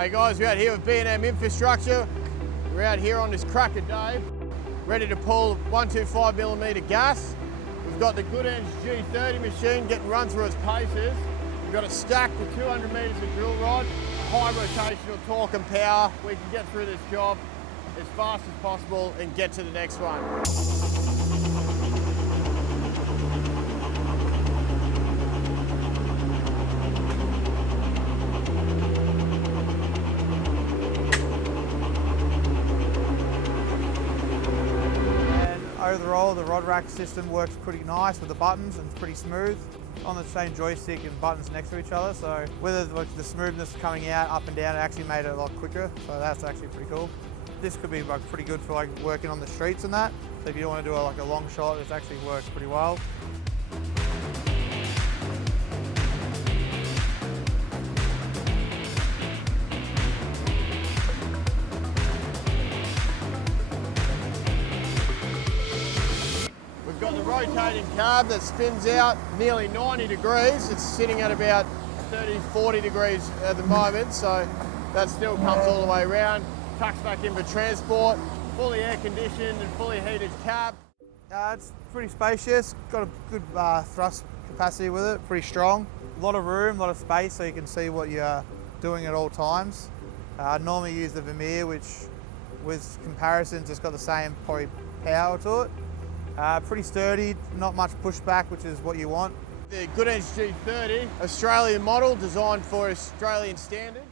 Hey guys, we're out here with B&M Infrastructure. We're out here on this cracker day, ready to pull 125mm gas. We've got the Goodeng G30 machine getting run through its paces. We've got it stacked with 200 metres of drill rod, high rotational torque and power. We can get through this job as fast as possible and get to the next one. Overall, the rod rack system works pretty nice with the buttons and it's pretty smooth. On the same joystick and buttons next to each other, so whether the smoothness coming out up and down, it actually made it a lot quicker, so that's actually pretty cool. This could be pretty good for working on the streets and that, so if you don't want to do a long shot, it actually works pretty well. We've got the rotating carb that spins out nearly 90 degrees. It's sitting at about 30, 40 degrees at the moment, so that still comes all the way around. Tucks back in for transport, fully air conditioned and fully heated cab. It's pretty spacious, got a good thrust capacity with it, pretty strong. A lot of room, a lot of space so you can see what you're doing at all times. I normally use the Vermeer, which with comparisons, it's got the same probably power to it. Pretty sturdy, not much pushback, which is what you want. The Goodeng G30, Australian model, designed for Australian standards.